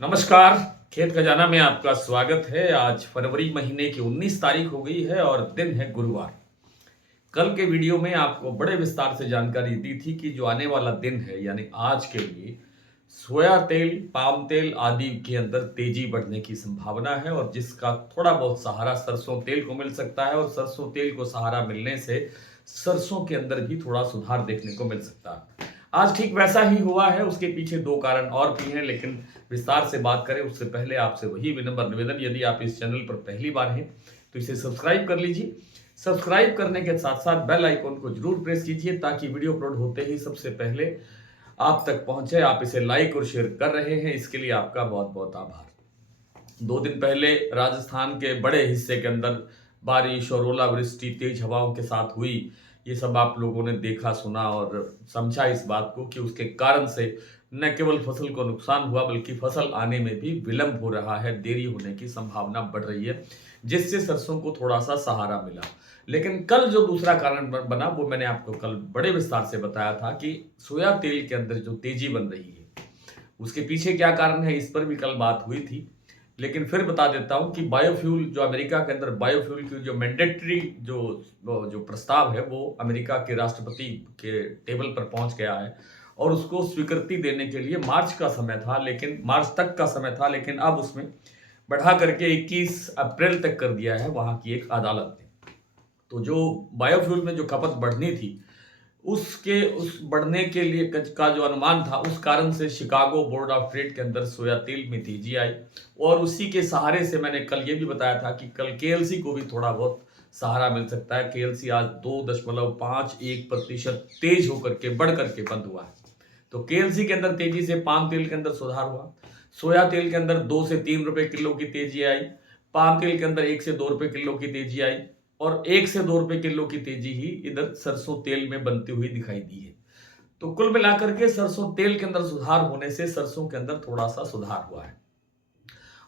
नमस्कार। खेत खजाना में आपका स्वागत है। आज फरवरी महीने की 19 तारीख हो गई है और दिन है गुरुवार। कल के वीडियो में आपको बड़े विस्तार से जानकारी दी थी कि जो आने वाला दिन है यानी आज के लिए सोया तेल, पाम तेल आदि के अंदर तेजी बढ़ने की संभावना है और जिसका थोड़ा बहुत सहारा सरसों तेल को मिल सकता है और सरसों तेल को सहारा मिलने से सरसों के अंदर भी थोड़ा सुधार देखने को मिल सकता है। आज ठीक वैसा ही हुआ है। उसके पीछे दो कारण और भी हैं, लेकिन विस्तार से बात करें उससे पहले आपसे वही विनम्र निवेदन, यदि आप इस चैनल पर पहली बार हैं तो इसे सब्सक्राइब कर लीजिए। सब्सक्राइब करने के साथ साथ बेल आइकन को जरूर प्रेस कीजिए ताकि वीडियो अपलोड होते ही सबसे पहले आप तक पहुंचे। आप इसे लाइक और शेयर कर रहे हैं, इसके लिए आपका बहुत बहुत आभार। 2 दिन पहले राजस्थान के बड़े हिस्से के अंदर बारिश और ओलावृष्टि तेज हवाओं के साथ हुई। ये सब आप लोगों ने देखा, सुना और समझा इस बात को कि उसके कारण से न केवल फसल को नुकसान हुआ बल्कि फसल आने में भी विलंब हो रहा है, देरी होने की संभावना बढ़ रही है, जिससे सरसों को थोड़ा सा सहारा मिला। लेकिन कल जो दूसरा कारण बना वो मैंने आपको कल बड़े विस्तार से बताया था कि सोया तेल के अंदर जो तेजी बन रही है उसके पीछे क्या कारण है, इस पर भी कल बात हुई थी। लेकिन फिर बता देता हूं कि बायोफ्यूल जो अमेरिका के अंदर बायोफ्यूल की जो मैंडेटरी जो प्रस्ताव है वो अमेरिका के राष्ट्रपति के टेबल पर पहुंच गया है और उसको स्वीकृति देने के लिए मार्च का समय था, लेकिन मार्च तक का समय था, लेकिन अब उसमें बढ़ा करके 21 अप्रैल तक कर दिया है वहां की एक अदालत ने। तो जो बायोफ्यूल में जो खपत बढ़नी थी उसके उस बढ़ने के लिए का जो अनुमान था उस कारण से शिकागो बोर्ड ऑफ ट्रेड के अंदर सोया तेल में तेजी आई और उसी के सहारे से मैंने कल ये भी बताया था कि कल केएलसी को भी थोड़ा बहुत सहारा मिल सकता है। केएलसी आज 2.51% तेज होकर के बढ़ करके बंद हुआ है। तो केएलसी के अंदर तेजी से पाम तेल के अंदर सुधार हुआ। सोया तेल के अंदर 2 से 3 रुपए किलो की तेजी आई। पाम तेल के अंदर 1 से 2 रुपए किलो की तेजी आई और 1 से 2 रुपए किलो की तेजी ही इधर सरसों तेल में बनती हुई दिखाई दी है। तो कुल मिलाकर के सरसों तेल के अंदर सुधार होने से सरसों के अंदर थोड़ा सा सुधार हुआ है।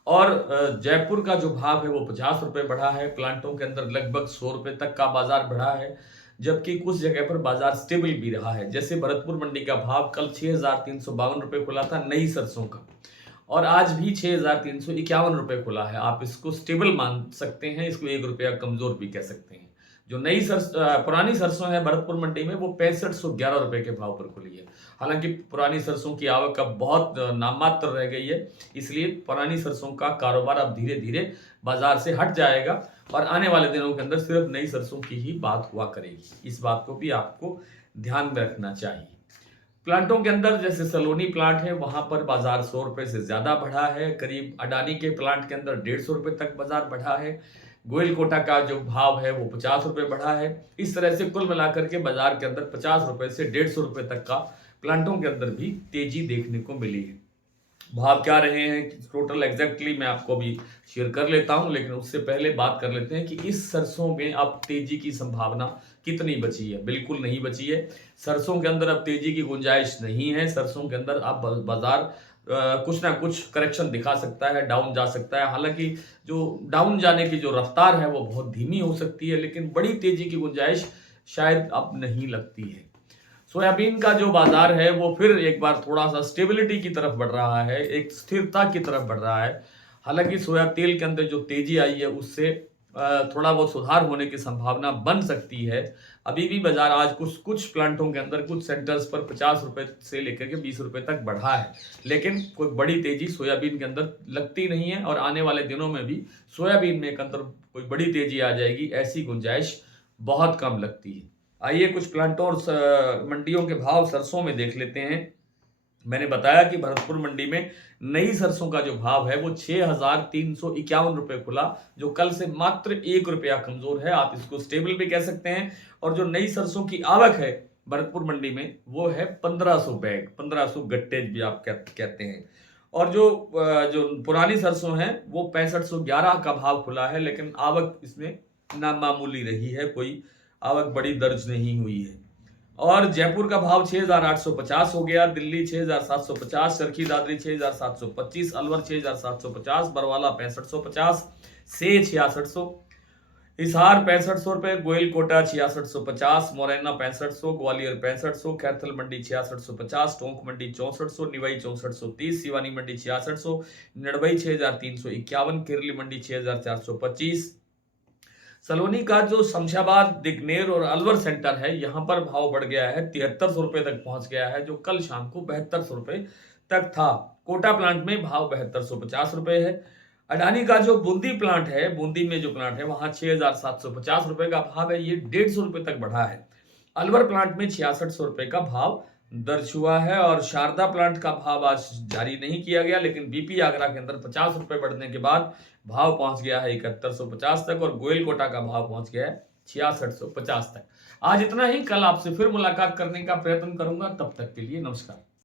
और जयपुर का जो भाव है वो 50 रुपए बढ़ा है। प्लांटों के अंदर लगभग 100 रुपए तक का बाजार बढ़ा है, जबकि कुछ जगह पर बाजार स्टेबल भी रहा है। जैसे भरतपुर मंडी का भाव कल 6,352 रुपए खुला था नई सरसों का और आज भी 6,351 रुपए खुला है। आप इसको स्टेबल मान सकते हैं, इसको 1 रुपया कमजोर भी कह सकते हैं। जो पुरानी सरसों है भरतपुर मंडी में वो 6511 रुपए के भाव पर खुली है। हालांकि पुरानी सरसों की आवक अब बहुत नाममात्र रह गई है, इसलिए पुरानी सरसों का कारोबार अब धीरे धीरे बाजार से हट जाएगा और आने वाले दिनों के अंदर सिर्फ नई सरसों की ही बात हुआ करेगी। इस बात को भी आपको ध्यान में रखना चाहिए। प्लांटों के अंदर जैसे सलोनी प्लांट है वहां पर बाजार 100 रुपए से ज्यादा बढ़ा है। करीब अडानी के प्लांट के अंदर 150 रुपए तक बाजार बढ़ा है। गोयल कोटा का जो भाव है वो 50 रुपए बढ़ा है। इस तरह से कुल मिलाकर के बाजार के अंदर 50 रुपए से 150 रुपए तक का प्लांटों के अंदर भी तेजी देखने को मिली है। भाव क्या रहे हैं टोटल एग्जैक्टली मैं आपको भी शेयर कर लेता हूं, लेकिन उससे पहले बात कर लेते हैं कि इस सरसों में अब तेजी की संभावना कितनी बची है। बिल्कुल नहीं बची है। सरसों के अंदर अब तेजी की गुंजाइश नहीं है। सरसों के अंदर अब बाजार कुछ ना कुछ करेक्शन दिखा सकता है, डाउन जा सकता है। हालांकि जो डाउन जाने की जो रफ्तार है वो बहुत धीमी हो सकती है, लेकिन बड़ी तेजी की गुंजाइश शायद अब नहीं लगती है। सोयाबीन का जो बाजार है वो फिर एक बार थोड़ा सा स्टेबिलिटी की तरफ बढ़ रहा है, एक स्थिरता की तरफ बढ़ रहा है। हालांकि सोया तेल के अंदर जो तेजी आई है उससे थोड़ा बहुत सुधार होने की संभावना बन सकती है। अभी भी बाजार आज कुछ कुछ प्लांटों के अंदर कुछ सेंटर्स पर 50 रुपए से लेकर के 20 रुपए तक बढ़ा है, लेकिन कोई बड़ी तेजी सोयाबीन के अंदर लगती नहीं है और आने वाले दिनों में भी सोयाबीन में एक अंदर कोई बड़ी तेजी आ जाएगी ऐसी गुंजाइश बहुत कम लगती है। आइए कुछ प्लांटों और मंडियों के भाव सरसों में देख लेते हैं। मैंने बताया कि भरतपुर मंडी में नई सरसों का जो भाव है वो 6,351 रुपए खुला, जो कल से मात्र 1 रुपया कमजोर है। आप इसको स्टेबल भी कह सकते हैं। और जो नई सरसों की आवक है भरतपुर मंडी में वो है 1500 बैग, 1500 गट्टे भी आप कहते हैं। और जो पुरानी सरसों है वो 6511 का भाव खुला है, लेकिन आवक इसमें नामामूली रही है, कोई आवक बड़ी दर्ज नहीं हुई है। और जयपुर का भाव 6,850 हो गया। दिल्ली 6,750, चरखी दादरी 6,725, अलवर 6,750, बरवाला 6,550, से 6,600, हिसार 6500 रुपए, गोयल कोटा 6650, मोरैना 6500, ग्वालियर 6500, कैथल मंडी 6650, टोंक मंडी 6400, निवाई 6430, सिवानी मंडी 6600, नड़बई 6351, किरली मंडी 6425। सलोनी का जो शमशाबाद, दिगनेर और अलवर सेंटर है, यहां पर भाव बढ़ गया है, 7300 रुपए तक पहुंच गया है, जो कल शाम को 7200 रुपए तक था। कोटा प्लांट में भाव 7250 रुपए है। अडानी का जो बूंदी प्लांट है, बूंदी में जो प्लांट है, वहां 6750 रुपए का भाव है, ये 150 रुपए तक बढ़ा है। अलवर प्लांट में 6600 रुपए का भाव दर्ज हुआ है। और शारदा प्लांट का भाव आज जारी नहीं किया गया, लेकिन बीपी आगरा के अंदर 50 रुपए बढ़ने के बाद भाव पहुंच गया है 7150 तक, और गोयल कोटा का भाव पहुंच गया है 6650 तक। आज इतना ही, कल आपसे फिर मुलाकात करने का प्रयत्न करूंगा, तब तक के लिए नमस्कार।